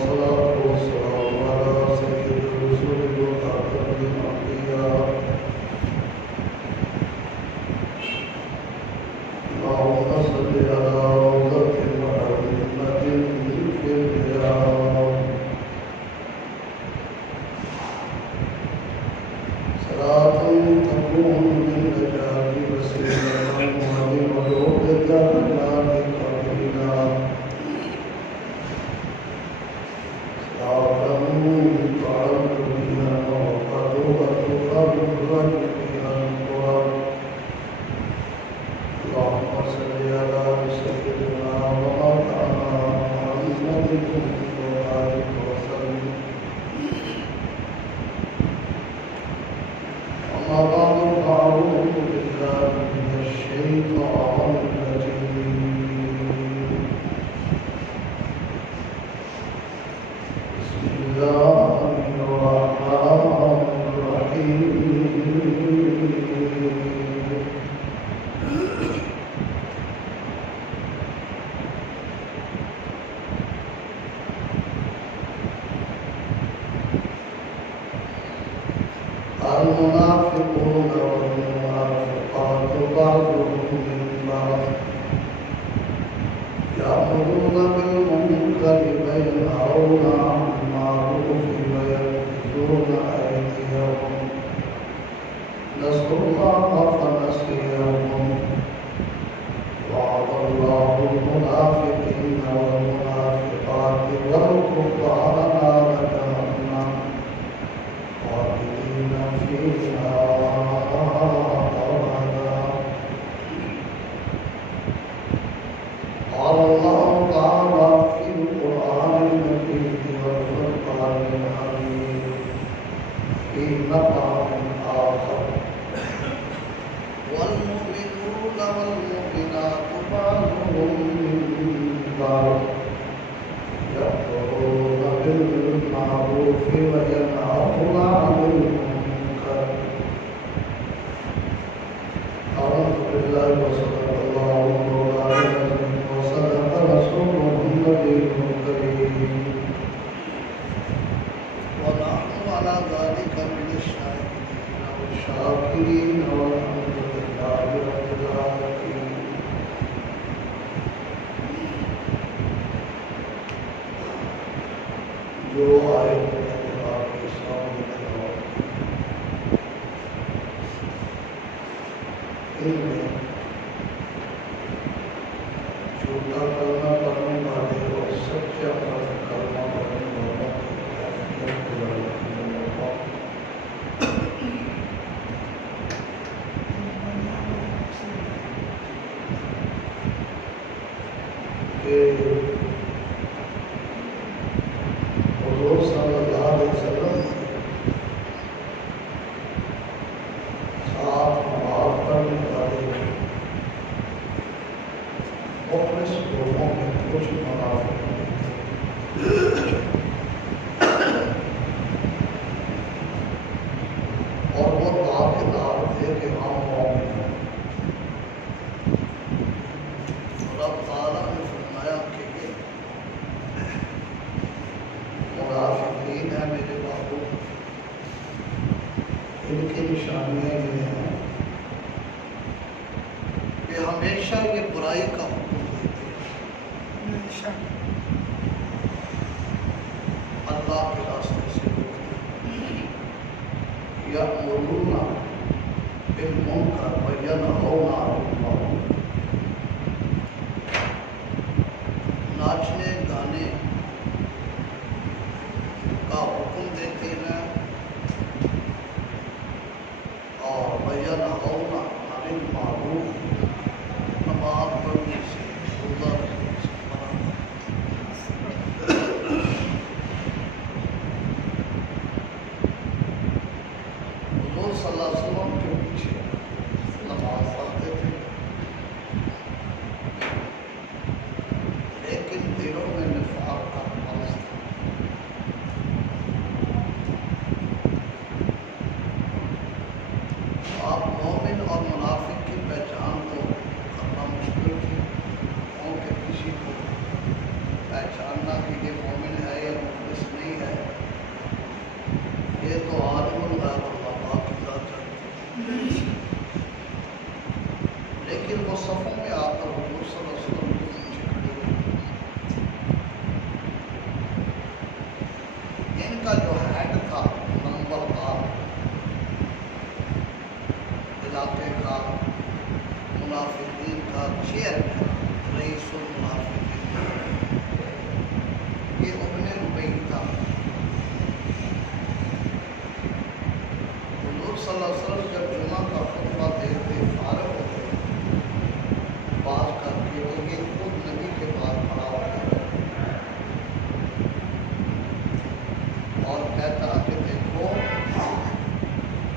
والصلاة والسلام على سيد الرسل وخاتم الأنبياء اللهم صل على روضة وأئمة الكبرياء صلاة تكون بالنجاة وسيلة ولعروض الدرجات قبيلا صلاة تعد بها وقد وتقر بها القرى اللهم صل على سيدنا ومولانا محمد وآله وسلم أما بعد فأعوذ بالله من الشيطان الرجيم بسم الله الرحمن الرحيم المنافقون والمنافقات بعضهم من بعض يأمرون بالمنكر وينهون عن المعروف ويكفون أيديهم نسوا الله فنسيهم وعد الله المنافقين والمنافقات والكفار نار جهنم خالدين فيها أبدا قال الله تعالى في القرآن المجيد والفرقان الحميد في مقام آخر والمؤمنون والمؤمنات بعضهم من بعض يأمرون بالمعروف وينهون عن المنكر أعوذ بالله وصدق الله مولانا العظيم وصدق رسوله النبي الكريم ونحن على ذلك من الشاهدين والشاكرين والحمد لله رب العالمين جو آئے آپ کے سامنے ان میں جھوٹا کلمہ پڑھنے والے اور سچا کلمہ پڑھنے والوں کی کیفیت کے بارے میں کہ حضور صلی اللہ علیہ وسلم ساتھ معاف کرنے والے مخلص لوگوں میں کچھ منافق تھے اور وہ دعویدار تھے کہ ہم مومن ہیں. رب تعالیٰ نے فرمایا کہ یہ منافقین ہیں میرے بابو ان کی نشانیاں یہ ہیں کہ ہمیشہ یہ برائی کا حکم دیتے ہیں اللہ کے راستے سے یأمرون بالمنکر وینہون عن المعروف ناچنے گانے کا حکم دیتے ہیں اور وینہون عن المعروف نماز پڑھنے سے روزہ رکھنے سے منع حضور صلی اللہ علیہ وسلم کے پیچھے نماز لیکن وہ صفوں میں آ کر حضور صلی اللہ علیہ وسلم کو پیچھے کھڑے ہوئے۔ ان کا جو ہیڈ تھا، نمبردار علاقے کا، منافقین کا چیئرمین، رئیس المنافقین، یہ ابن ربیع تھا۔ حضور صلی اللہ علیہ وسلم جب جمعہ کا خطبہ دیتے فارغ ہوتے بات کر کے، تو یہ خود نبی کے بعد کھڑا ہوتا اور کہتا کہ دیکھو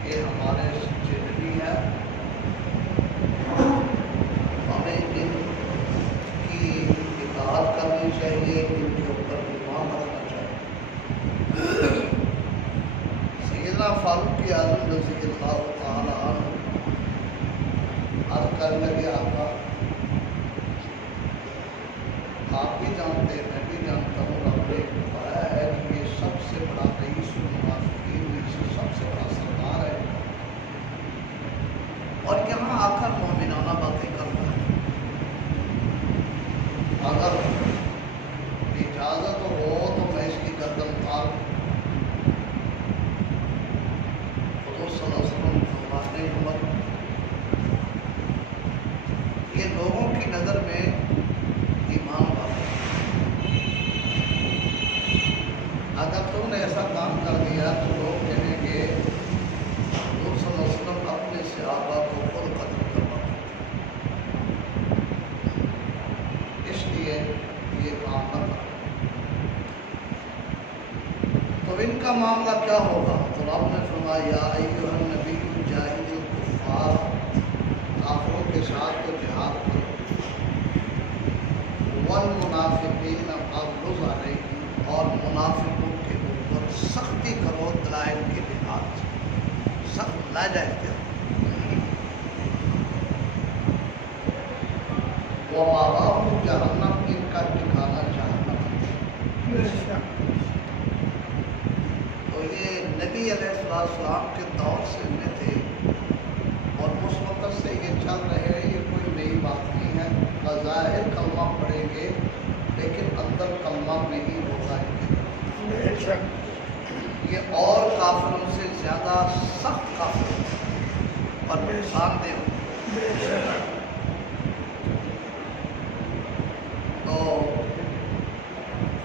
یہ ہمارے سچے نبی ہیں، ہمیں ان کی اطاعت کرنی چاہیے، ان کے اوپر ایمان رکھنا چاہیے۔ سیدنا فاروق اعظم رضی اللہ تعالی عنہ عرض کرنے لگے، آقا آپ بھی جانتے ہیں، میں بھی جانتا ہوں، رب نے بتایا ہے کہ یہ سب سے بڑا رئیس المنافقین میں سے سب سے بڑا سردار ہے، اور یہاں آ کر مومنانہ باتیں کرتا ہے۔ اگر اجازت ہو تو میں اس کی گردن اتار دوں۔ حضور صلی اللہ علیہ وسلم فرماتے ہیں مت، یہ لوگوں کی نظر میں ایمان والا ہے، اگر تم نے ایسا کام کر دیا تو لوگ کہیں گے حضور صلی اللہ علیہ وسلم اپنے صحابہ کو خود قتل کروا، اس لیے یہ کام نہ کرو۔ تو ان کا معاملہ کیا ہوگا؟ تو آپ نے فرمایا یا ایھا النبی جاہد الکفار، کافروں کے ساتھ تو جہاد کرو، والمنافقین اغلظ علیہم، اور منافقوں کے اوپر سختی کرو دلائل کے لحاظ سے، سخت لہجہ اختیار کرو۔ ومأواہم جہنم، ان کا ٹھکانہ جہنم ہے۔ تو یہ نبی علیہ السلام کے دور سے میں تھے، اور اس وقت سے یہ چل رہے ہیں، یہ کوئی نئی بات نہیں ہے۔ بظاہر کلمہ پڑھیں گے لیکن اندر کلمہ نہیں ہوگا ان کی طرف۔ یہ اور کافروں سے زیادہ سخت کافر اور نقصان دہ ہوگا۔ تو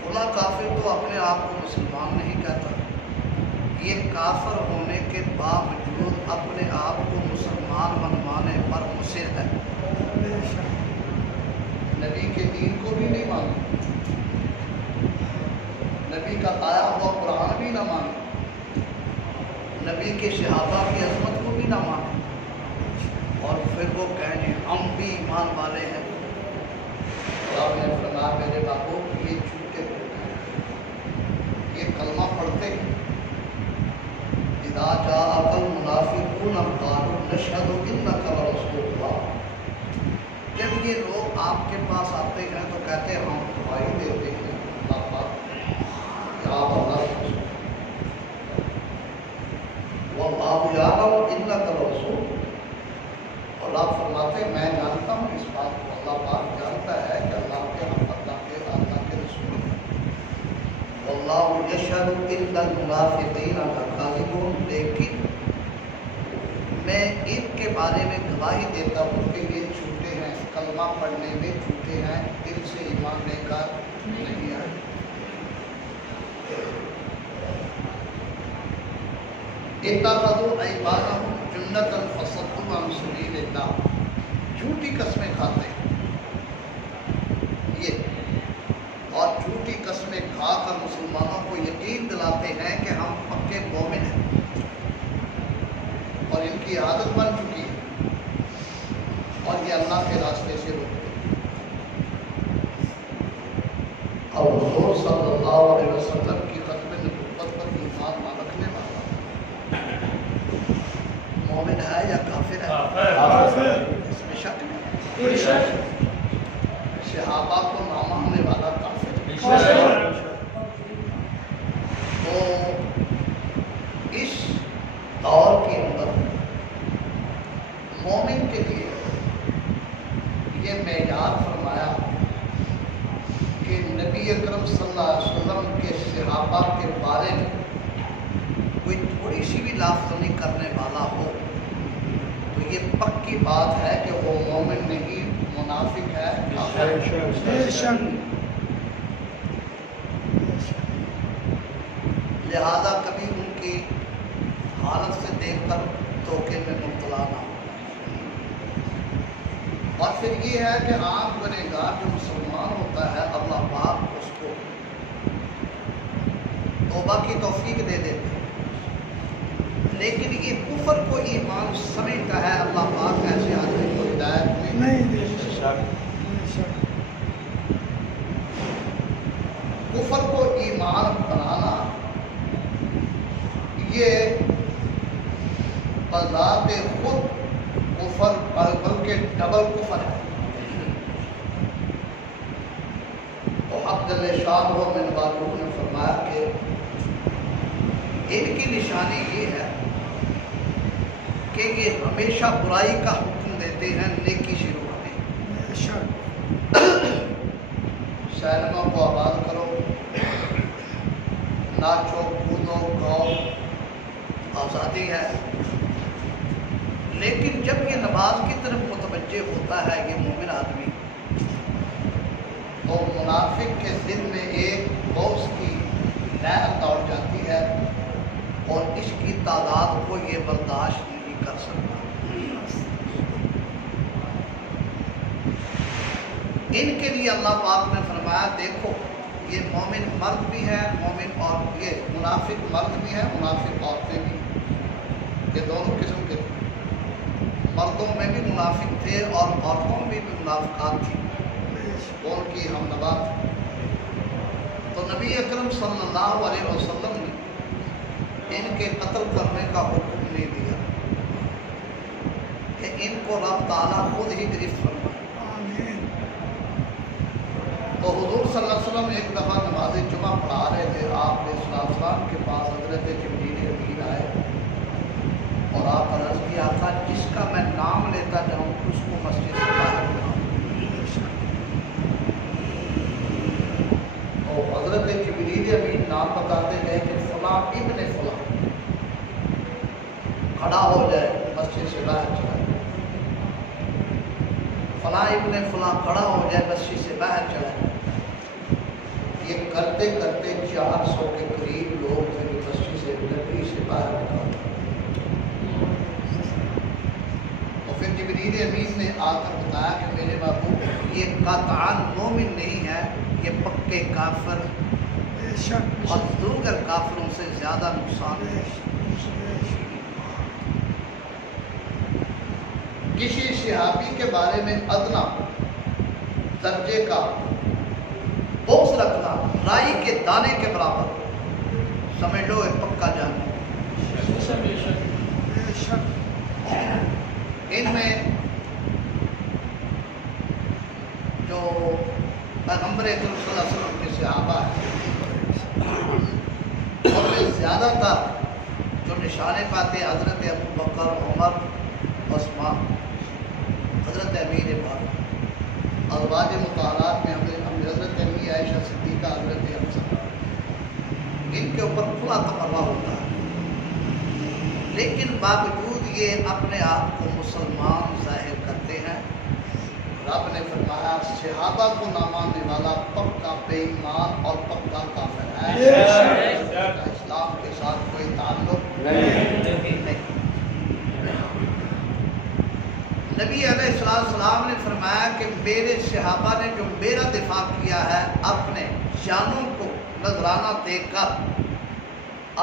کھلا کافر تو اپنے آپ کو مسلمان نہیں کہتا، یہ کافر ہونے کے باوجود اپنے آپ کو مسلمان منوانے پر مصر ہے، نبی کے دین کو بھی نہیں مانے، نبی کا آیا ہوا قرآن بھی نہ مانے، نبی کے صحابہ کی عظمت کو بھی نہ مانے، اور پھر وہ کہیں جی ہم بھی ایمان والے ہیں۔ آپ نے فرمایا میرے بابو یہ جھوٹے ہوتے ہیں، یہ کلمہ پڑھتے ہیں، اذا جاءک المنافقون قالوا نشهد انک لرسول اللہ، جب یہ لوگ آپ کے پاس آتے ہیں تو کہتے ہیں ہم گواہی دیتے ہیں اللہ پاک کہ آپ اللہ کے رسول ہیں، واللہ یعلم انک لرسول، اور آپ فرماتے ہیں میں جانتا ہوں اس بات کو، اللہ پاک جانتا ہے کہ اللہ کے رسول ہیں۔ واللہ یشہد ان المنافقین لکاذبون، لیکن میں ان کے بارے میں گواہی دیتا ہوں کہ یہ جھوٹے ہیں، کلمہ پڑھنے میں جھوٹے ہیں، دل سے ایمان لے کر نہیں آئے۔ اتخذوا ایمانہم جنۃ فصدوا عن سبیل اللہ، جھوٹی قسمیں کھاتے ہیں یہ، اور جھوٹی قسمیں کھا کر مسلمانوں کو یقین دلاتے ہیں کہ ہم پکے مومن ہیں، اور ان کی عادت بن چکی ہے، اور یہ اللہ کے راستے سے روکتے ہیں۔ اور حضور صلی اللہ علیہ وسلم کی ختم نبوت پر ایمان نہ رکھنے والا مومن ہے یا کافر ہے؟ اس میں شک نہیں۔ صحابہ کو نہ ماننے والا کافر ہے۔ تو اس دور کے اندر مومن کے لیے یہ معیار فرمایا کہ نبی اکرم صلی اللہ علیہ وسلم کے صحابہ کے بارے میں کوئی تھوڑی سی بھی لافظنی کرنے والا ہو تو یہ پکی بات ہے کہ وہ مومن نہیں، منافق ہے۔ لہذا کبھی ان کی حالت سے دیکھ کر دھوکے میں مبتلا نہ ہو۔ اور پھر یہ ہے کہ عام گنہگار جو مسلمان ہوتا ہے اللہ پاک اس کو توبہ کی توفیق دے دیتے ہیں، لیکن یہ کفر کو ایمان سمجھتا ہے، اللہ پاک ایسے آدمی کو ہدایت نہیں دے سکتا۔ کفر کو ایمان بنانا یہ بذات خود کفر بلکہ ڈبل کفر ہے۔ تو حق جل شانہ من والوں نے فرمایا کہ ان کی نشانی یہ ہے کہ یہ ہمیشہ برائی کا حکم دیتے ہیں، نیکی سے روکتے ہیں۔ سینما کو آباد کرو، ناچو کودو گاؤ، آزادی ہے، لیکن جب یہ نماز کی طرف متوجہ ہوتا ہے یہ مومن آدمی تو منافق کے دل میں ایک بغض کی لہر دوڑ جاتی ہے اور اس کی تعداد کو یہ برداشت نہیں کر سکتا۔ ان کے لیے اللہ پاک نے فرمایا دیکھو یہ مومن مرد بھی ہے، مومن اور یہ منافق مرد بھی ہے، منافق عورتیں بھی، یہ دونوں قسم کے تھے۔ مردوں میں بھی منافق تھے اور عورتوں میں بھی منافقات تھی، ان کی ہم نوا تھی۔ تو نبی اکرم صلی اللہ علیہ وسلم نے ان کے قتل کرنے کا حکم نہیں دیا کہ ان کو رب تعالیٰ خود ہی گرفت فرمائے۔ تو حضور صلی اللہ علیہ وسلم ایک دفعہ نماز جمعہ پڑھا رہے تھے، آپ علیہ السلام کے پاس حضرت جبریل امین آئے اور آپ نے عرض کیا تھا جس کا میں نام لیتا جاؤں اس کو مسجد سے باہر کراؤں۔ تو حضرت جبریل امین نام بتاتے گئے کہ فلاں ابن فلاں کھڑا ہو جائے مسجد سے باہر چلا جائے، فلاں ابن فلاں کھڑا ہو جائے مسجد سے باہر چلا جائے۔ یہ کرتے کرتے 400 کے قریب لوگ تھے جو مسجد سے نبی سے باہر نکالے۔ اور پھر جبریل امین نے آ کر بتایا کہ میرے محبوب یہ قطعاً مومن نہیں ہے، یہ پکے کافر اور دیگر کافروں سے زیادہ نقصان ہے۔ کسی صحابی کے بارے میں ادنا درجے کا بغض رکھنا رائی کے دانے کے برابر، سمجھ لو ایک پکا جان۔ ان میں جو پیغمبر اکرم صلی اللہ علیہ وسلم کے صحابہ ہیں ان میں زیادہ تر جو نشانے پاتے حضرت ابو بکر، عمر، عثمان، حضرت امیر پاک، ازواج مطہرات میں حضرت امی عائشہ صدیقہ، حضرت حفصہ، ان کے اوپر کھلا تقرر ہوتا ہے، لیکن باوجود یہ اپنے آپ کو مسلمان ظاہر کرتے ہیں۔ رب نے فرمایا صحابہ کو نہ ماننے والا پکا بے ایمان اور پکا کافر ہے، اسلام کے ساتھ کوئی تعلق نہیں۔ نبی علیہ السلام نے فرمایا کہ میرے صحابہ نے جو میرا دفاع کیا ہے اپنے جانوں کو نذرانہ دے کر،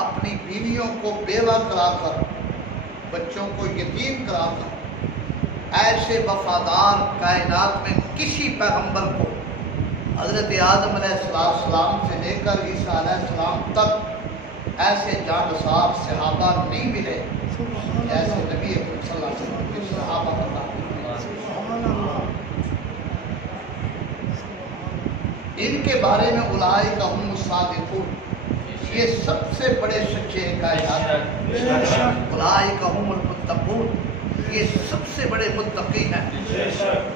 اپنی بیویوں کو بیوہ کرا کر، بچوں کو یتیم کرا کر، ایسے وفادار کائنات میں کسی پیغمبر کو حضرت آدم علیہ السلام سے لے کر عیسیٰ علیہ السلام تک ایسے جانبدار صحابہ نہیں ملے جیسے نبی اکرم صلی اللہ علیہ وسلم کے صحابہ کا۔ ان کے بارے میں اولئک هم الصادقون، یہ سب سے بڑے سچے کائنات ہیں۔ اولئک هم المتقون، یہ سب سے بڑے متقی ہیں۔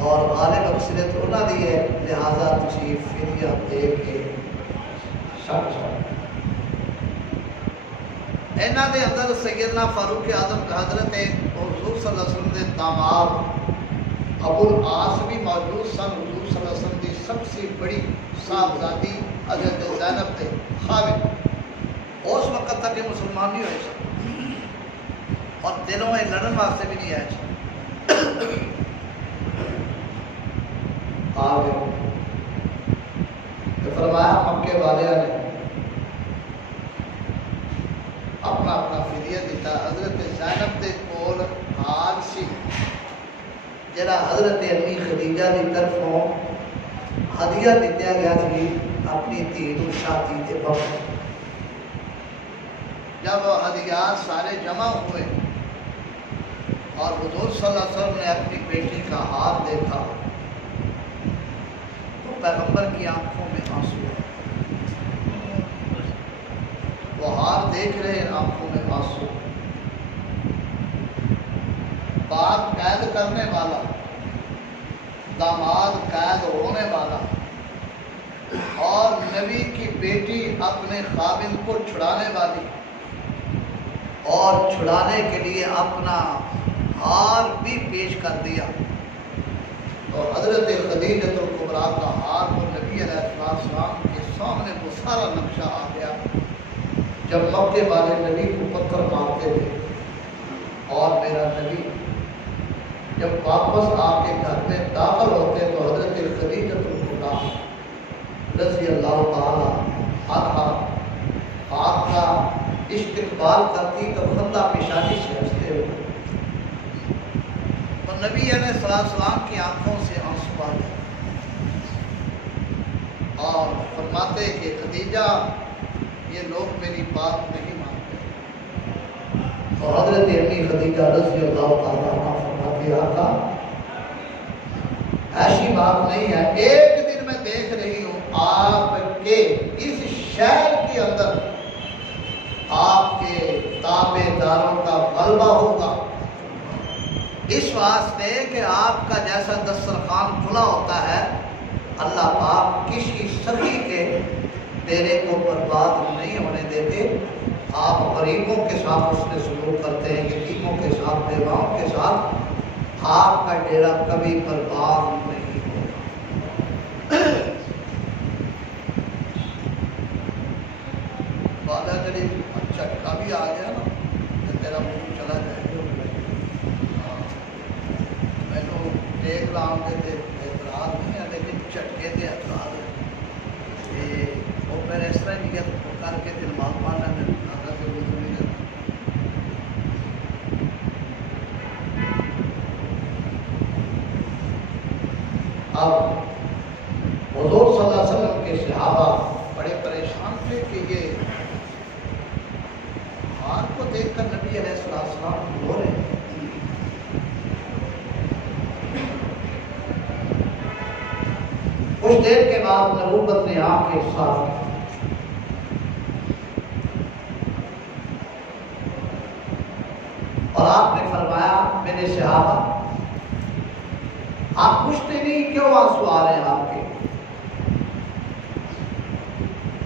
اور غالب اکثریت انہوں دی ہے، لہذا تسی فدیہ دے کے چھڈ جاؤ۔ انہاں دے اندر سیدنا فاروق اعظم حضرت حضور صلی اللہ علیہ وسلم دے داماد ابو العاص بھی موجود سن۔ حضور صلی اللہ علیہ وسلم دی سب سے بڑی صاحبزادی حضرت زینب دے خاوند اس وقت تک یہ مسلمان نہیں ہوئے سن اور دلوں میں لڑن واسطے بھی نہیں آئے سن۔ آگے فرمایا مکے والے نے اپنا اپنا فدیہ دیتا۔ حضرت زینب دے کول حال سی جڑا حضرت امی خدیجہ دی طرفوں ہدیہ دیا گیا تھی اپنی دھی کو شادی کے وقت۔ جب ہدیات سارے جمع ہوئے اور حضور صلی اللہ علیہ وسلم نے اپنی بیٹی کا ہاتھ دیکھا تو پیغمبر کی آنکھوں میں آنسو آئے۔ وہ ہار دیکھ رہے ہیں، آنکھوں میں آنسو۔ باپ قید کرنے والا، داماد قید ہونے والا اور نبی کی بیٹی اپنے خاوند کو چھڑانے والی اور چھڑانے کے لیے اپنا ہار بھی پیش کر دیا۔ تو حضرت خدیجہ الکبریٰ کا ہار وہ نبی علیہ السلام کے سامنے وہ سارا نقشہ آ گیا۔ جب مکے والے نبی کو پتھر مارتے تھے اور میرا نبی جب واپس آ کے گھر میں داخل ہوتے تو حضرت خدیجہ الکبریٰ رضی اللہ تعالی عنہا آپ کا استقبال کرتی تو خندہ پیشانی سے ہنستے ہوئے، تو نبی علیہ السلام کی آنکھوں سے آنسو آ گئے اور فرماتے کہ خدیجہ یہ لوگ میری بات نہیں مانتے۔ اور حضرت امی خدیجہ رضی اللہ تعالیٰ عنہا فرماتی آقا ایسی بات نہیں ہے، ایک دن میں دیکھ رہی ہوں آپ کے اس شہر کے اندر آپ کے تابع داروں کا غلبہ ہوگا، اس واسطے کہ آپ کا جیسا دسترخوان کھلا ہوتا ہے اللہ پاک کسی سخی کے ڈیرے کو برباد نہیں ہونے دیتے۔ آپ غریبوں کے ساتھ اس نے سلوک کرتے ہیں، یتیموں کے ساتھ، بیواؤں کے ساتھ، آپ کا ڈیرا کبھی برباد نہیں ہوگا۔ بادہ جڑی جھٹکا بھی آ گیا نا کہ تیرا منہ چلا جائے گا، میں تو دیکھ رہا ہوں کہ اعتراض نہیں ہے لیکن جھٹکے سے اعتراض ہے۔ وہ پھر اس طرح نیت کر کے دماغ مارنا میں آگا سے وضو نہیں کرتا۔ اب حضور صلی اللہ علیہ وسلم کے صحابہ بڑے پریشان تھے کہ یہ ہار کو دیکھ کر نبی علیہ السلام رو رہے ہیں۔ کچھ دیر کے بعد نبوت نے آپ کے ساتھ اور آپ نے فرمایا میرے صحابہ آپ پوچھتے نہیں کیوں آنسو آ رہے ہیں آپ کے؟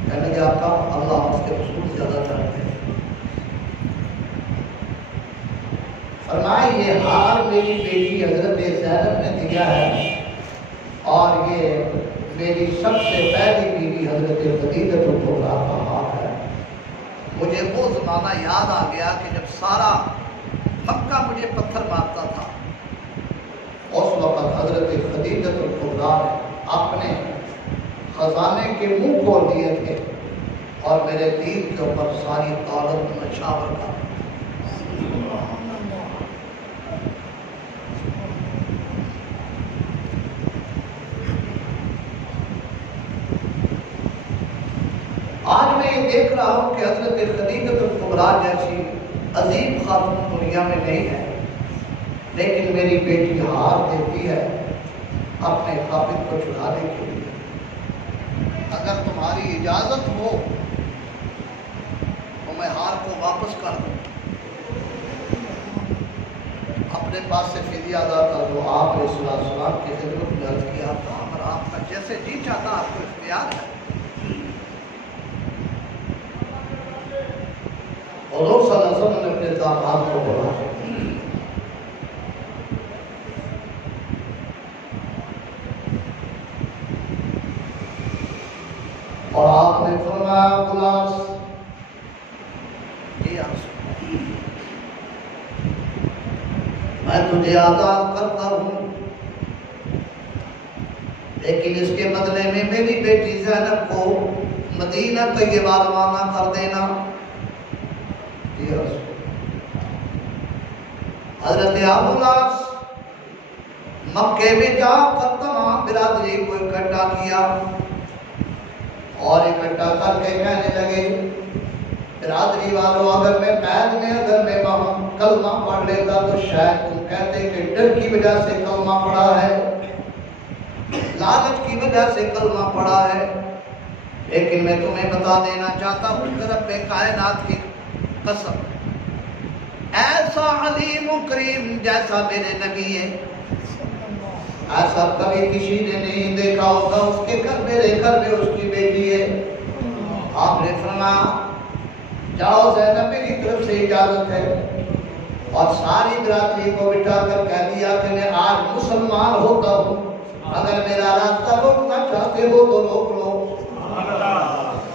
کہنے لگے آقا اللہ اس کے رسول زیادہ چاہتے ہیں۔ فرمایا یہ ہار میری بیٹی حضرت زینب نے دیا ہے اور یہ میری سب سے پہلی بیوی حضرت خدیجہ الکبریٰ کا ہار ہے۔ مجھے وہ زمانہ یاد آ گیا کہ جب سارا مکہ مجھے پتھر مارتا تھا، اس وقت حضرت خدیجہ الکبریٰ نے اپنے خزانے کے منہ کھول دیے تھے اور میرے دین کے اوپر ساری دولت نچھاور کر۔ آج میں یہ دیکھ رہا ہوں کہ حضرت خدیجہ الکبریٰ جیسی عظیم خاتون دنیا میں نہیں ہے، لیکن میری بیٹی ہار دیتی ہے اپنے خاوند کو چھڑانے کے لیے۔ اگر تمہاری اجازت ہو تو میں ہار کو واپس کر دوں۔ اب اپنے پاس سے فدیہ ادا کر دو. آپ علیہ السلام کی خدمت میں عرض کیا تھا اگر آپ کا جیسے جی چاہتا آپ کو اختیار ہے. حضور صلی اللہ علیہ وسلم نے اپنے داماد کو بولا اور آپ نے فرمایا غلاس میں تجھے آزاد کرتا ہوں لیکن اس کے بدلے میں میری بیٹی زینب کو مدینہ طیبہ روانہ کر دینا. حضرت ابو العاص مکے میں جا کر تمام برادری کو اکٹھا کیا اور اکٹھا کر کے کہنے لگے برادری والوں اگر میں قید میں اگر میں وہاں کلمہ پڑھ لیتا تو شاید تم کہتے کہ ڈر کی وجہ سے کلمہ پڑھا ہے, لعنت کی وجہ سے کلمہ پڑھا ہے, لیکن میں تمہیں بتا دینا چاہتا ہوں کہ رب کائنات کی قسم ایسا علیم و کریم جیسا میرے نبی ہے ایسا کبھی کسی نے نہیں دیکھا ہوگا. اس کے گھر میرے گھر میں اس کی بیٹی ہے. آپ نے فرمایا جاؤ زینب میری طرف سے اجازت ہے, اور ساری برادری کو بٹھا کر کہہ دیا کہ میں آج مسلمان ہوتا ہوں, اگر میرا راستہ روکنا چاہتے ہو تو روک لو.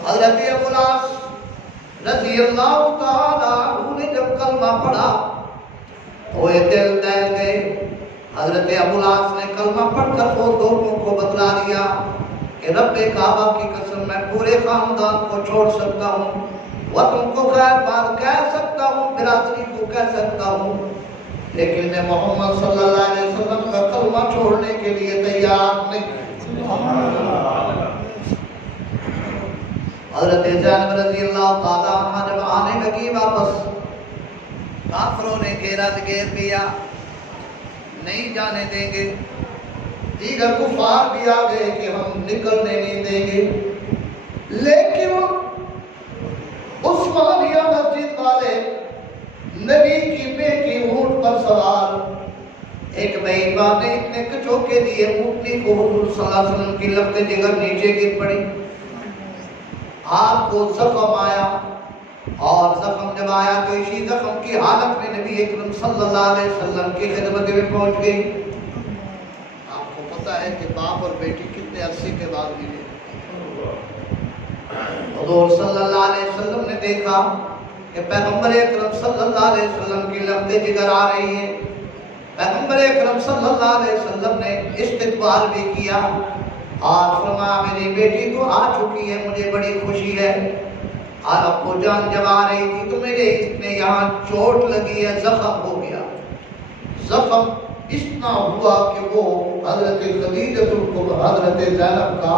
حضرت ابو العاص رضی اللہ تعالیٰ عنہ نے جب کلمہ پڑھا وہ دل دہل گئے. حضرت ابو العاص نے کلمہ پڑھ کر وہ لوگوں کو بتلا دیا کہ رب کعبہ کی قسم میں پورے خاندان کو چھوڑ سکتا ہوں, وطن کو خیر بات کہہ سکتا ہوں, برادری کو کہہ سکتا ہوں, لیکن میں محمد صلی اللہ علیہ وسلم کا کلمہ چھوڑنے کے لیے تیار نہیں. حضرت زینب رضی اللہ تعالیٰ عنہ جب آنے لگی واپس, کافروں نے گھیر لیا, نہیں جانے دیں گے. دیگر کفار بھی آ گئے کہ ہم نکلنے نہیں دیں گے, لیکن عثمانیہ مسجد والے نبی کی بیٹی اونٹ پر سوار ایک بیوہ نے اتنے کچوکے دیے اونٹنی کو, حضور صلی اللہ علیہ وسلم کی لفظ جگر نیچے گر پڑی. آپ کو زخم آیا, اور زخم جب آیا تو اسی زخم کی حالت میں نبی اکرم صلی اللہ علیہ وسلم کی خدمت میں پہنچ گئی. آپ کو پتا ہے کہ باپ اور بیٹی کتنے عرصے کے بعد ملے. حضور صلی اللہ علیہ وسلم نے دیکھا کہ پیغمبر اکرم صلی اللہ علیہ وسلم کی لفظ جگر آ رہی ہے. پیغمبر اکرم صلی اللہ علیہ وسلم نے استقبال بھی کیا اور فرمایا میری بیٹی تو آ چکی ہے, مجھے بڑی خوشی ہے. اور ابو جان جب آ رہی تھی تو میرے اتنے یہاں چوٹ لگی ہے, زخم ہو گیا. زخم اتنا ہوا کہ وہ حضرت خدیجہ حضرت زینب کا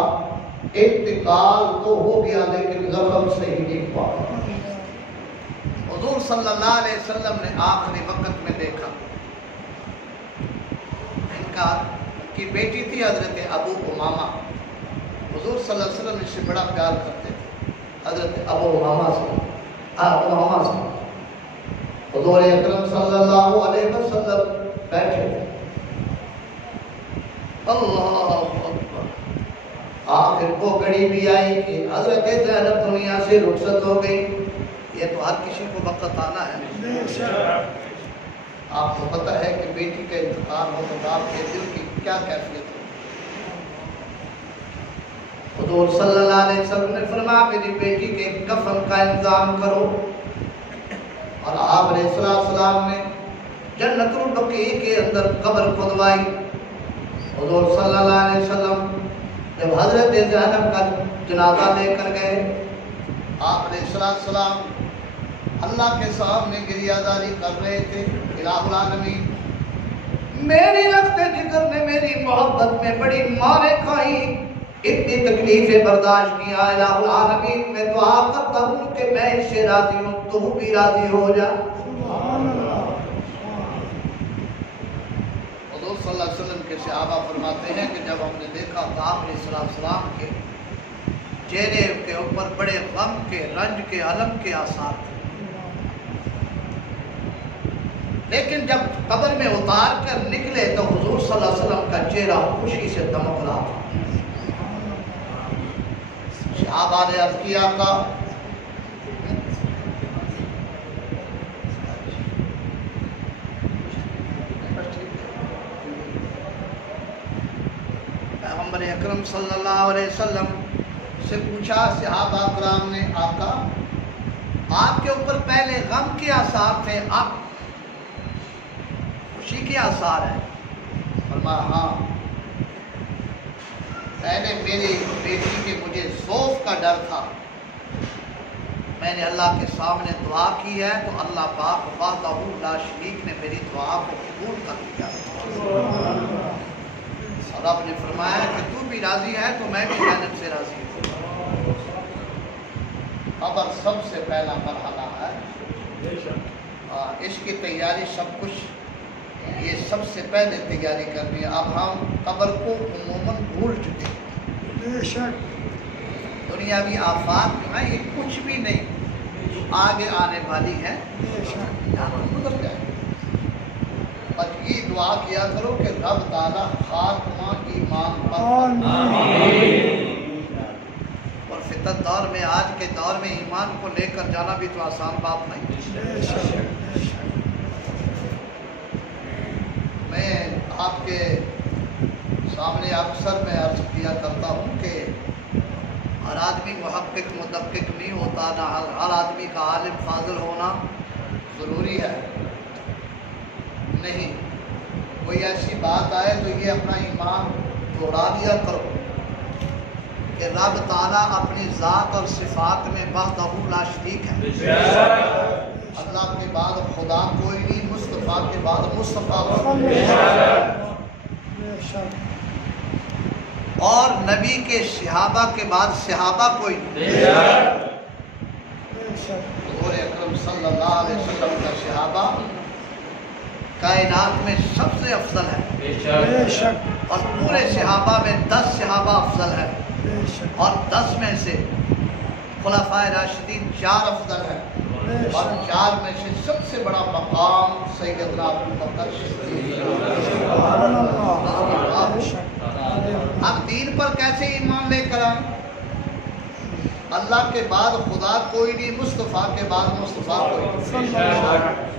انتقال تو ہو گیا لیکن زخم صحیح نہیں ہوا. حضور صلی اللہ علیہ وسلم نے آخری وقت میں دیکھا ان کی بیٹی تھی حضرت ابو امامہ. حضور صلی اللہ علیہ وسلم اس سے بڑا پیار کرتے تھے حضرت ابو امامہ سے. حضور اکرم صلی اللہ علیہ وسلم بیٹھے تھے. اللہ اکبر. آخر کو گھڑی بھی آئی کہ حضرت زینب دنیا سے رخصت ہو گئی. یہ تو ہر کسی کو وقت آنا ہے. آپ کو پتہ ہے کہ بیٹی کا انتقال ہو تو باپ کے دل کی کیا کیفیت ہو. حضور صلی اللہ علیہ وسلم نے فرمایا میری بیٹی کے کفن کا انتظام کرو. اور آپ علیہ السلام نے جنت البقیع کے اندر قبر کھدوائی. حضور صلی اللہ علیہ وسلم جب حضرت زینب کا جنازہ لے کر گئے, آپ علیہ السلام اللہ کے سامنے گریہ زاری کر رہے تھے. الہ العالمین میری لفظ جگر نے میری محبت میں بڑی مارے کھائی, اتنی تکلیفیں برداشت کیا. الہ العالمین میں دعا کرتا ہوں کہ میں اس سے راضی ہوں, تو بھی راضی ہو جا. حضور صلی اللہ علیہ وسلم کے صحابہ فرماتے ہیں کہ جب ہم نے دیکھا تو آپ علیہ السلام کے چہرے کے اوپر بڑے غم کے, رنج کے, علم کے آثار تھے. لیکن جب قبر میں اتار کر نکلے تو حضور صلی اللہ علیہ وسلم کا چہرہ خوشی سے دمک رہا تھا۔ صحابہ نے عرض کیا آقا پیغمبر اکرم صلی اللہ علیہ وسلم سے پوچھا صحابہ کرام نے، آقا آپ کے اوپر پہلے غم کے آثار تھے، اب خوشی کے آثار ہیں؟ فرمایا ہاں، پہلے میری بیٹی کے مجھے ذوف کا ڈر تھا، میں نے اللہ کے سامنے دعا کی ہے تو اللہ پاک وحدہ لا شریک نے میری دعا کو قبول کر لیا، اور رب نے فرمایا کہ تو بھی راضی ہے تو میں بھی جانب سے راضی ہوں۔ قبر سب سے پہلا مرحلہ ہے، اس کی تیاری سب کچھ یہ سب سے پہلے تیاری کرنی ہے۔ اب ہم قبر کو عموماً بھول چکے ہیں، دنیاوی آفات جو ہیں یہ کچھ بھی نہیں، آگے آنے والی ہے، گزر جائے۔ بس یہ دعا کیا کرو کہ رب تعالیٰ خاتمہ ایمان پر، اور فتن دور میں، آج کے دور میں ایمان کو لے کر جانا بھی تو آسان بات نہیں۔ میں آپ کے سامنے اکثر میں عرض کیا کرتا ہوں کہ ہر آدمی محقق مدقق نہیں ہوتا، نہ ہر آدمی کا عالم فاضل ہونا ضروری ہے، نہیں، کوئی ایسی بات آئے تو یہ اپنا ایمان دوہرا دیا کرو کہ رب تعالیٰ اپنی ذات اور صفات میں وحدہ لا شریک ہے، اللہ کے بعد خدا کوئی نہیں، مصطفیٰ کے بعد مصطفیٰ اور نبی کے صحابہ کے بعد صحابہ کوئی نہیں۔ حضور اکرم صلی اللہ علیہ وسلم کا صحابہ کائنات میں سب سے افضل ہے، اور پورے صحابہ میں 10 صحابہ افضل ہے، اور 10 میں سے خلفائے راشدین 4 افضل ہے، اور 4 میں سے سب سے بڑا مقام سیدنا ابو بکر صدیق۔ اب دین پر کیسے ایمان لے کر آئیں؟ اللہ کے بعد خدا کوئی نہیں، مصطفیٰ کے بعد مصطفیٰ کوئی نہیں۔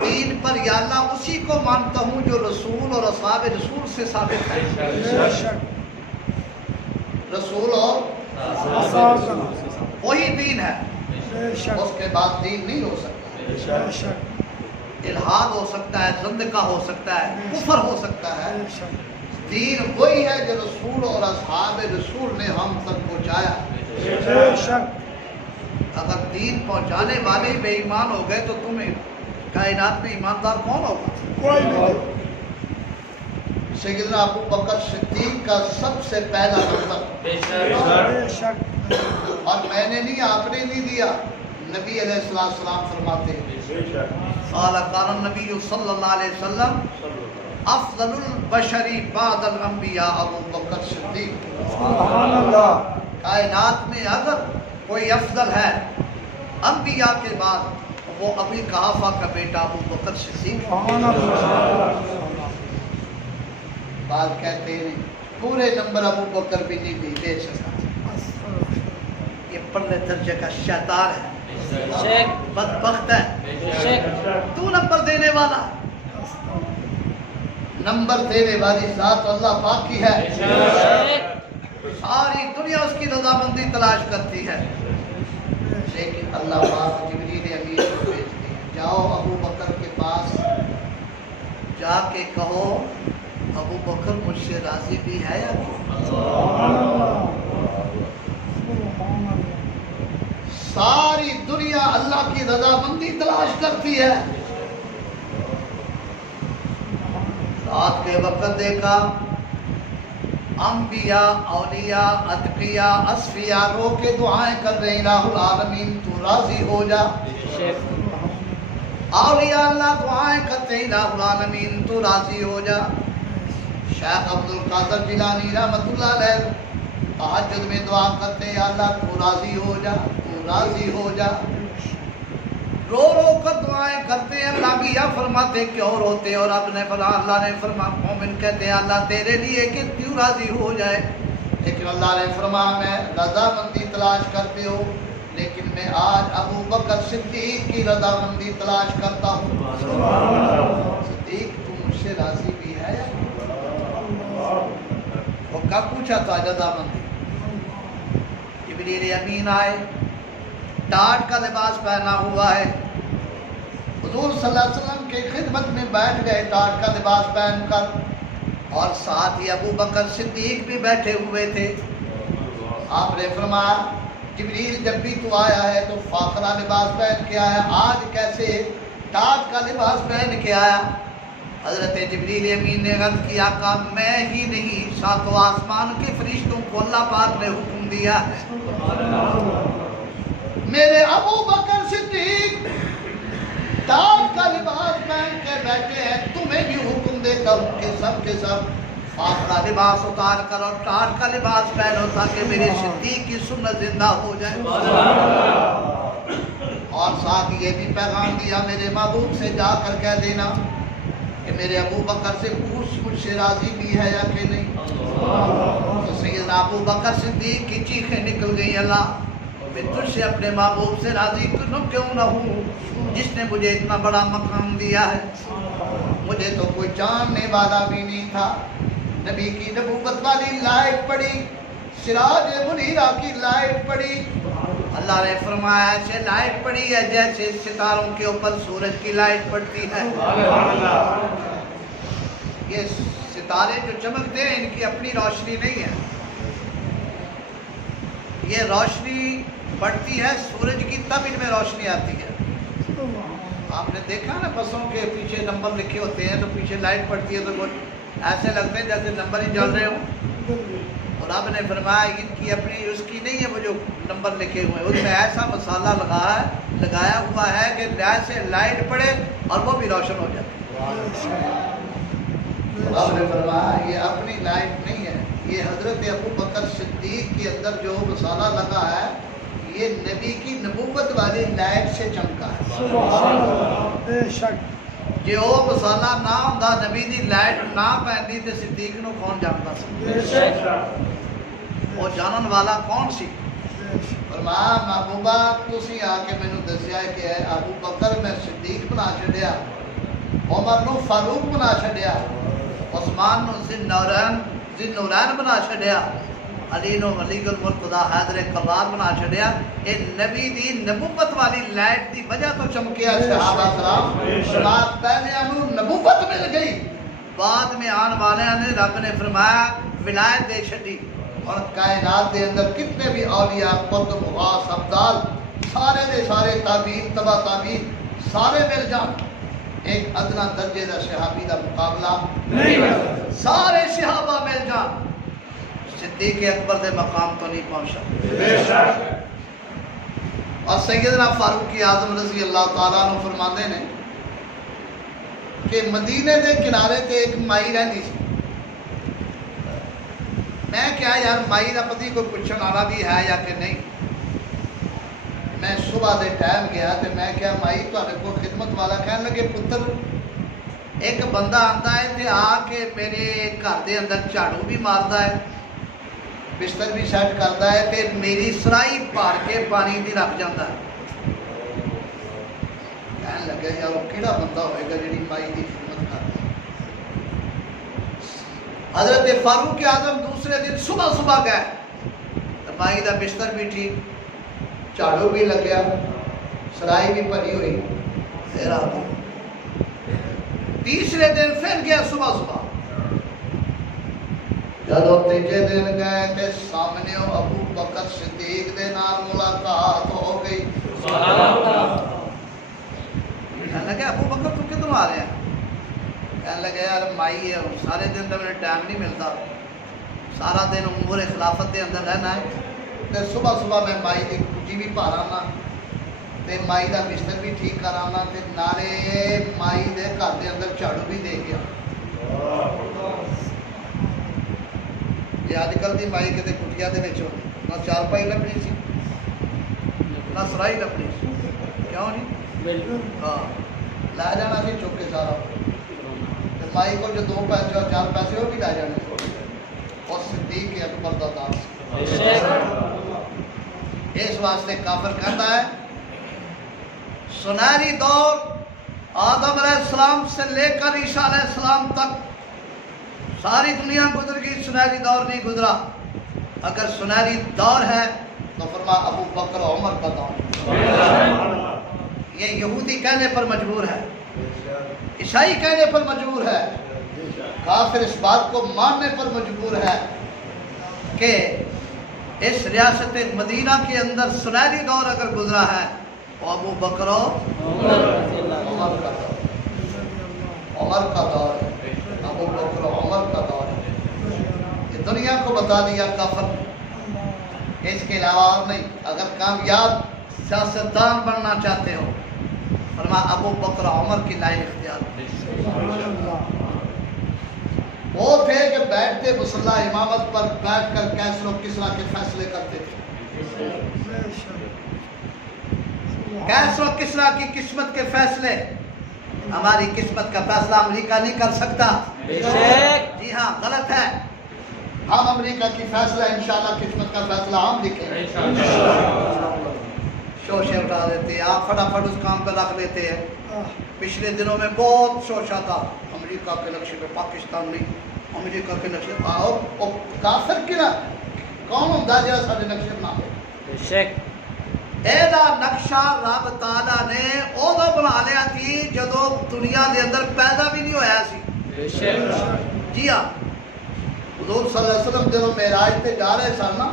دین پر یا اللہ اسی کو مانتا ہوں جو رسول اور اصحاب رسول سے ثابت ہے، رسول اور وہی دین ہے، اس کے بعد دین نہیں ہو سکتا، الحاد ہو سکتا ہے، زندقہ ہو سکتا ہے، کفر ہو سکتا ہے، دین وہی ہے جو رسول اور اصحاب رسول نے ہم تک پہنچایا۔ اگر دین پہنچانے والے بے ایمان ہو گئے تو تمہیں کائنات میں ایماندار کون ہوگا؟ کوئی نہیں۔ سیدنا ابو بکر صدیق کا سب سے پہلا نمبر، اور میں نے نہیں، آپ نے نہیں دیا، نبی علیہ السلام فرماتے ہیں، قال النبی صلی اللہ علیہ وسلم افضل البشری بعد الانبیاء ابو بکر صدیق۔ سبحان اللہ۔ کائنات میں اگر کوئی افضل ہے انبیاء کے بعد وہ ابی قحافہ کا بیٹا ابو بکر صدیق۔ بات کہتے ہیں پورے نمبر ابو بکر بھی نہیں دے سکتا، یہ پرلے درجے کا شیطان ہے، بدبخت ہے، تو نمبر دینے والا، نمبر دینے والی ذات اللہ پاک کی ہے، ساری دنیا اس کی رضامندی تلاش کرتی ہے، لیکن اللہ پاک جبریل امین کو بھیجتے ہیں، جاؤ ابو بکر کے پاس جا کے کہو ابو بکر مجھ سے راضی بھی ہے یا ساری دنیا اللہ کی رضامندی تلاش کرتی ہے۔ رات کے وقت دیکھا انبیاء، اولیاء، اتقیاء، اصفیاء رو کے دعائیں کر رہے ہیں، الہ العالمین تو راضی ہو جا۔ اولیاء اللہ دعائیں کرتے ہیں، الہ العالمین تو راضی ہو جا۔ شیخ عبد القادر جیلانی رحمۃ اللہ علیہ تہجد میں دعا کرتے ہیں، یا اللہ تو راضی ہو جا، تو راضی ہو جا۔ رو رو کر دعائیں کرتے ہیں، اللہ بھی یا فرماتے کیوں روتے؟ اور اب نے فرمایا، اللہ نے فرمایا، مومن کہتے ہیں اللہ تیرے لیے کہ کیوں راضی ہو جائے، لیکن اللہ نے فرمایا میں رضامندی تلاش کرتے ہو، لیکن میں آج ابو بکر صدیق کی رضامندی تلاش کرتا ہوں۔ صدیق تم مجھ سے راضی بھی ہے یا؟ وہ کب پوچھا تھا رضامندی؟ جبریل امین آئے، ٹاٹ کا لباس پہنا ہوا ہے، حضور صلی اللہ علیہ وسلم کے خدمت میں بیٹھ گئے ٹاٹ کا لباس پہن کر، اور ساتھ ہی ابو بکر صدیق بھی بیٹھے ہوئے تھے۔ آپ نے فرمایا جبریل جب بھی تو آیا ہے تو فاخرہ لباس پہن کے آیا، آج کیسے ٹاٹ کا لباس پہن کے آیا؟ حضرت جبریل امین نے عرض کیا آقا میں ہی نہیں ساتوں آسمان کے فرشتوں کو اللہ پاک نے حکم دیا ہے، میرے ابو بکر صدیق ٹاٹ کا لباس پہن کے بیٹھے ہیں، تمہیں بھی حکم دیتا ہوں کہ سب کے سب فاخرہ لباس اتار کر اور ٹاٹ کا لباس پہنو تاکہ میرے صدیق کی سنت زندہ ہو جائے۔ اور ساتھ یہ بھی پیغام دیا میرے محبوب سے جا کر کہہ دینا کہ میرے ابو بکر سے پوچھ مجھ سے راضی بھی ہے یا کہ نہیں؟ تو سیدنا ابو بکر صدیق کی چیخیں نکل گئی، اللہ میں تجھ سے اپنے محبوب سے راضی کیوں نہ ہوں جس نے مجھے اتنا بڑا مقام دیا ہے؟ مجھے تو کوئی جاننے والا بھی نہیں تھا، نبی کی نبوت والی لائٹ پڑی، سراج منیرہ کی لائٹ پڑی، اللہ نے فرمایا ایسے لائٹ پڑی ہے جیسے ستاروں کے اوپر سورج کی لائٹ پڑتی ہے۔ یہ ستارے جو چمکتے ہیں ان کی اپنی روشنی نہیں ہے، یہ روشنی پڑتی ہے سورج کی تب ان میں روشنی آتی ہے۔ آپ نے دیکھا نا بسوں کے پیچھے نمبر لکھے ہوتے ہیں تو پیچھے لائٹ پڑتی ہے تو ایسے لگتے ہیں جیسے نمبر ہی جل رہے ہوں، اور رب نے فرمایا ان کی اپنی اس کی نہیں ہے وہ جو نمبر لکھے ہوئے ہیں، اس میں ایسا مسالہ لگایا ہوا ہے کہ جیسے لائٹ پڑے اور وہ بھی روشن ہو جاتی ہے۔ رب نے فرمایا یہ اپنی لائٹ نہیں ہے، یہ حضرت ابو بکر صدیق کے اندر جو مسالہ لگا ہے یہ نبی کی نبوت والی لائٹ سے چمکا ہے۔ بے شک جے وہ مسالہ نہ ہوندا نبی دی لائٹ نہ پہندی تے صدیق نو کون جانتا سی؟ وہ جانن والا کون سی؟ فرمایا محبوبہ تسی آ کے مینوں دسیا کہ اے ابو بکر میں صدیق بنا چھڈیا، عمر نو فاروق بنا چھڈیا، عثمان نو ذی نورین بنا چھڈیا، علی نو ولی المرتضی حیدر کرار بنا چھڈیا۔ اے نبی دی نبوت والی لائٹ دی وجہ تو چمکیا صحابہ کرام، بعد پہلے نو نبوت مل گئی، بعد میں آن والے نے رب نے فرمایا ولایت دے چھڈی، اور کائنات دے اندر کتنے بھی اولیاء قطب غوث ابدال سارے دے سارے تابعین تبع تابعین سارے مل جان ایک ادنا درجے دا صحابی دا مقابلہ نہیں، سارے صحابہ مل جان صدیق اکبر دے مقام تو نہیں پہنچا۔ اور سیدنا فاروق اعظم رضی اللہ تعالیٰ عنہ فرماتے ہیں کہ مدینے دے کنارے تے ایک مائی رہنی سی، میں کیا یار مائی دا پتی کوئی پوچھن والا بھی ہے یا کہ نہیں، میں صبح دے ٹائم گیا تے میں کیا مائی تہاڈے کول خدمت والا کہن لگے پتر ایک بندہ آندا ہے تے آ کے میرے گھر دے اندر جھاڑو بھی ماردا ہے، بستر بھی سیٹ کرتا ہے تے میری سرائی بھر کے پانی دی رکھ جاتا ہے۔ کہنے لگے یار وہ کیڑا بندہ ہوئے گا جڑی مائی دی خدمت کرتا ہے۔ حضرت فاروق اعظم دوسرے دن صبح صبح گئے تو مائی دا بستر بھی ٹھیک، جھاڑو بھی لگیا، سرائی بھی بھری ہوئی، پھر آ گئی۔ تیسرے دن پھر گیا صبح صبح، جدو تیجے دن گئے تے سامنے ابو بکر صدیق دے نال ملاقات ہو گئی۔ کہنے لگے ابو بکر تو کدھروں آ رہے ہیں؟ کہنے لگے یار مائی ہے سارے دن تو میرے ٹائم نہیں ملتا، سارا دن امور خلافت دے اندر رہنا ہے تے صبح صبح میں مائی دی کجی بھی پار آنا تے مائی دا بستر بھی ٹھیک کر آنا تے نالے مائی دے گھر دے اندر جھاڑو بھی دے گیا۔ یہ اج کل دی مائی کتے کٹیا دے وچ نہ چارپائی لبنی سی نہ سرائی لبنی سی، کیوں نہیں؟ ہاں لے جانا سی چک کے سارا مائی کو جو 2 پیسے اور 4 پیسے وہ بھی لے جانے اور صدیق اکبر دا دار اس واسطے کافر کہتا ہے سنہری دور آدم علیہ السلام سے لے کر عیسیٰ علیہ السلام تک ساری دنیا گزر گئی، سنہری دور نہیں گزرا۔ اگر سنہری دور ہے تو فرما ابو بکر و عمر کا دور۔ یہ یہودی کہنے پر مجبور ہے، عیسائی کہنے پر مجبور ہے، کافر اس بات کو ماننے پر مجبور ہے کہ اس ریاست مدینہ کے اندر سنہری دور اگر گزرا ہے وہ ابو بکر و عمر کا دور، عمر کا دور ہے، ابو بکر و عمر کا دور ہے۔ یہ دنیا کو بتا دیا کافر، اس کے علاوہ اور نہیں۔ اگر کامیاب سیاستدان بننا چاہتے ہو فرما ابو بکر و عمر کی لائن اختیار۔ وہ تھے کہ بیٹھتے مصلی امامت پر بیٹھ کر کیسر و کسریٰ کے فیصلے کرتے تھے۔ کیسر و کسریٰ کی قسمت کے فیصلے ہماری قسمت کا فیصلہ امریکہ نہیں کر سکتا۔ جی ہاں غلط ہے، ہم امریکہ کی فیصلہ انشاءاللہ قسمت کا فیصلہ ہم لکھیں گے۔ شوشے اٹھا دیتے ہیں، آپ فٹافٹ اس کام پہ رکھ لیتے ہیں۔ پچھلے دنوں میں بہت شوشہ تھا امریکہ کے نقشے پہ، پاکستان نہیں امریکہ کے نقشے پہ اور کافر کی نا کون ہوتا جا سارے نقشے بنا دے۔ ایدہ نقشہ رب تعالیٰ نے اوہ بنا لیا تھی جدو دنیا دے اندر پیدا بھی نہیں ہویا سی۔ جی ہاں حضور صلی اللہ علیہ وسلم جدو معراج تے جا رہے سن نا،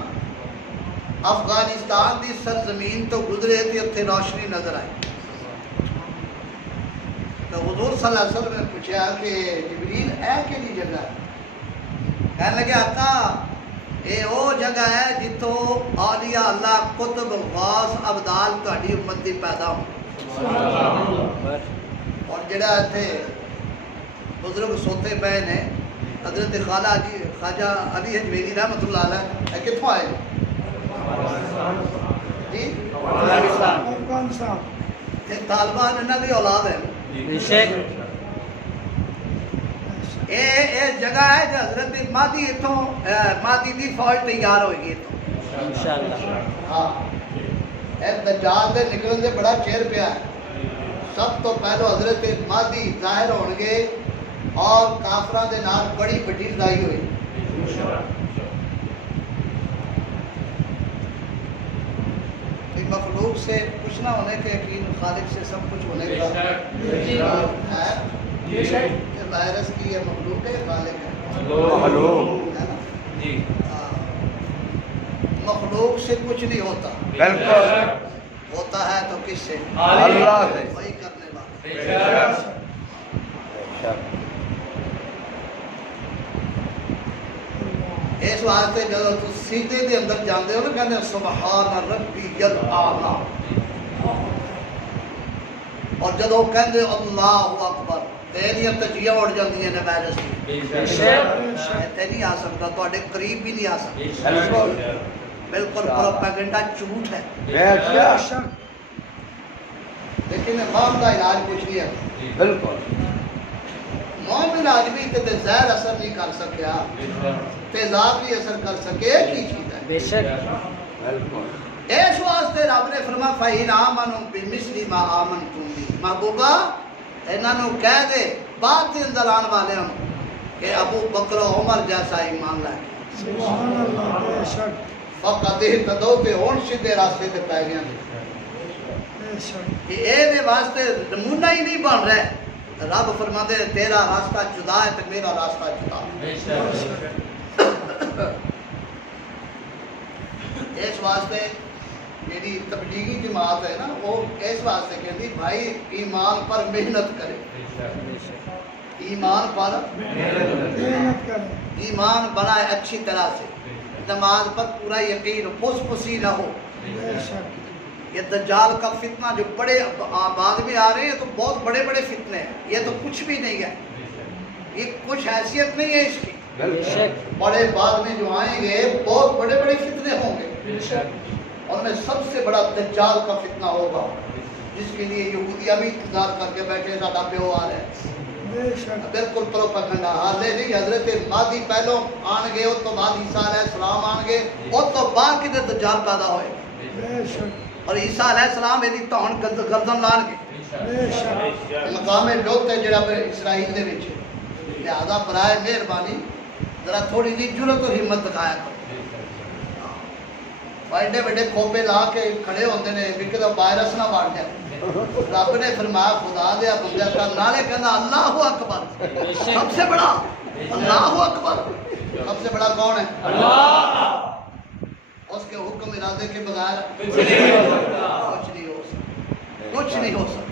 افغانستان دی سرزمین تو گزرے تھے، اتنے روشنی نظر آئی۔ تو حضور صلی اللہ علیہ وسلم نے پوچھا کہ جبریل اے کیڑی جگہ ہے؟ کہنے لگے آقا اے او جگہ ہے جتوں اولیاء اللہ قطب غوث ابدال تہاڈی امت دی پیدا ہو۔ اور جڑا اتنے بزرگ سوتے پے نے حضرت خواجہ علی حجویری رحمۃ اللہ علیہ، اے کتھوں آئے جی؟ افغانستان۔ طالبان انہاں دی اولاد ہے۔ اے جگہ ہے جو حضرت مہدی اتوں مہدی دی فوج تیار ہوئے گی اتوں انشاءاللہ۔ ہاں اے دجال دے نکلن دے بڑا چیر پیا ہے۔ سب تو پہلو حضرت مہدی ظاہر ہون گے اور کافراں دے نال بڑی بڑی لڑائی ہوئی۔ مخلوق سے کچھ نہ ہونے کے یقین، خالق سے سب کچھ ہونے کا ہے۔ وائرس کی یہ مخلوق ہے، خالق ہے۔ مخلوق سے کچھ نہیں ہوتا، ہوتا ہے تو کس سے؟ اللہ سے، وہی کرنے والا۔ اس واسطے جب تم سیدھے دے اندر جاندے ہو نا کہنے سبحان ربی الاعلی، اور جب وہ کہندے اللہ اکبر تیریاں تجیاں اڑ جاندی ہیں وائرس کی۔ تے نہیں آ سکتا، تواڈے قریب بھی نہیں آ سکتا۔ بالکل پروپیگنڈا جھوٹ ہے۔ لیکن موت کا علاج کچھ نہیں ہے۔ بالکل مومن آدمی تے زہر اثر نہیں کر سکیا، تیزاب نہیں اثر کر سکے، ایک ہی چیز ہے۔ بے شک اس واسطے رب نے فرمایا فَإِنْ آمَنُوا بِمِثْلِ مَا آمَنْتُمْ بِهِ، محبوبہ انہاں نوں کہہ دے بعد دے اندر آن والے ہم کہ ابو بکر و عمر جیسا ایمان لائے۔ سبحان اللہ، بے شک فقط اہتدوا تے ہون سیدھے راستے تے پے گئے۔ بے شک اے دے واسطے نمونہ ہی نہیں بن رہے۔ رب فرماتے ہیں تیرا راستہ جدا ہے تو میرا راستہ جدا ہے۔ اس واسطے میری تبلیغی جماعت ہے نا، وہ اس واسطے کہتی بھائی ایمان پر محنت کرے، ایمان پر محنت کرے، ایمان بنائے اچھی طرح سے، نماز پر پورا یقین، پس پسی نہ ہو۔ یہ دجال کا فتنہ جو بڑے بعد میں آ رہے ہیں تو بہت بڑے بڑے فتنے ہیں، یہ تو کچھ بھی نہیں ہے، یہ کچھ حیثیت نہیں ہے اس کی۔ بڑے بعد میں جو آئیں گے بہت بڑے بڑے فتنے ہوں گے، اور میں سب سے بڑا دجال کا فتنہ ہوگا جس کے لیے یہودی ابھی انتظار کر کے بیٹھے ساڈا پیو آ رہا ہے، بالکل پروپیگنڈا حالے نہیں۔ حضرت مہدی پہلو آن گے، اس تو بعد عیسیٰ علیہ السلام آن گے، اس تو بعد کدھر دجال پیدا ہوئے، اور عیسیٰ علیہ السلام میری تون گردن لان گے۔ مقام لوت ہے جڑا اسرائیل دے وچ، لہذا برائے مہربانی ذرا تھوڑی جی جرت اور ہمت دکھایا کرو۔ ایڈے بڑے کھوپے لا کے کھڑے ہوتے ہیں بھی کہ وائرس نہ بڑھ جائے۔ رب نے فرمایا خدا دیا بندہ کا نالے کہنا اللہ اکبر، سب سے بڑا اللہ اکبر، سب سے بڑا کون ہے؟ اللہ۔ اس کے حکم ارادے کے بغیر کچھ نہیں ہو سکتا، کچھ نہیں ہو سکتا،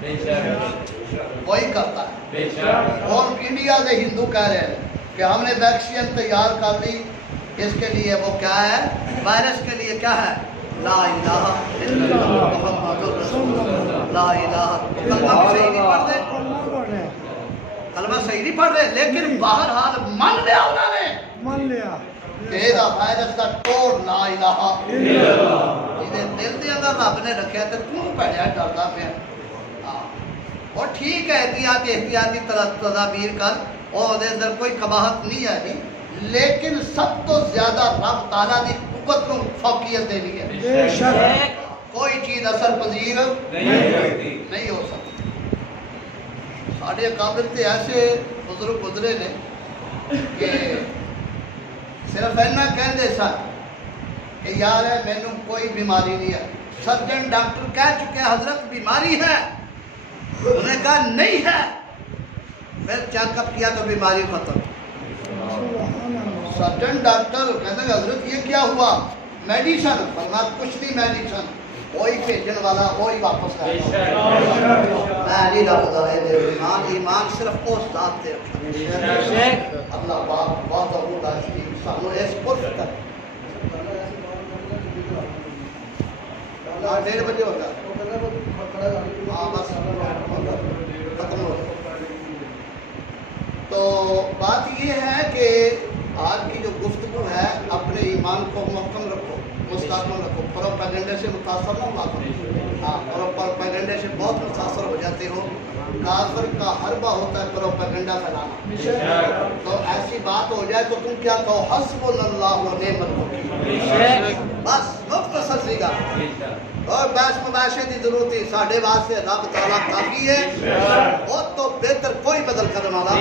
وہی کرتا ہے۔ اور انڈیا کے ہندو کہہ رہے ہیں کہ ہم نے ویکسین تیار کر لی، اس کے لیے وہ کیا ہے؟ وائرس کے لیے کیا ہے؟ لا الہ الا اللہ محمد رسول اللہ، لا الہ۔ کلمہ صحیح نہیں پڑھ رہے، کلمہ صحیح نہیں پڑھ رہے، لیکن بہرحال مان لیا انہوں نے کہ یہ وائرس کا توڑ لا الہ الا اللہ۔ جنہیں دل دے اندر رب نے رکھا تو کیوں پڑھیا ڈردا پیا؟ اور ٹھیک ہے احتیاطی تدابیر کر، اور دے اندر کوئی قباحت نہیں ہے، لیکن سب تو زیادہ رب تعالیٰ دی قوت کو فوقیت دینی ہے۔ کوئی چیز اثر پذیر نہیں ہو سکتی۔ ساڑھے اکابر تے ایسے بزرگ گزرے نے کہ صرف اینا کہندے سن کہ یار ہے مینوں کوئی بیماری نہیں ہے۔ سرجن ڈاکٹر کہہ چکے حضرت بیماری ہے، انہوں نے کہا نہیں ہے، پھر چیک اپ کیا تو بیماری ختم۔ سرجن ڈاکٹر کہتے ہیں حضرت یہ کیا ہوا؟ میڈیسن، فرمایا کچھ نہیں میڈیسن، وہی بھیجن والا وہی واپس کرتا ہے۔ میں نہیں رکھتا ہے ایمان، ایمان صرف اس ذات تے رکھنا۔ اللہ پاک بہت بہت عظیم سانو اس پر کر 1:30 بجے ہوتا ہے، ہاں بس ختم ہو۔ تو بات یہ ہے کہ آج کی جو گفتگو ہے، اپنے ایمان کو محکم رکھو، مستحکم رکھو، پروپیگنڈے سے متاثر نہ ہوا کرو۔ ہاں پروپیگنڈے سے بہت متاثر ہو جاتے ہو۔ کافر کا حربہ ہوتا ہے پروپیگنڈا پھیلانا۔ تو ایسی بات ہو جائے تو تم کیا کہو؟ حسبنا اللہ و نعم الوکیل، بس مختصر سی گل، اور بحث مباحثے کی ضرورت ہے۔ ساڈے واسطے رب تعالیٰ کافی ہے، اور تو بہتر کوئی بدل کرنے والا